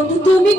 বন্ধু তুমি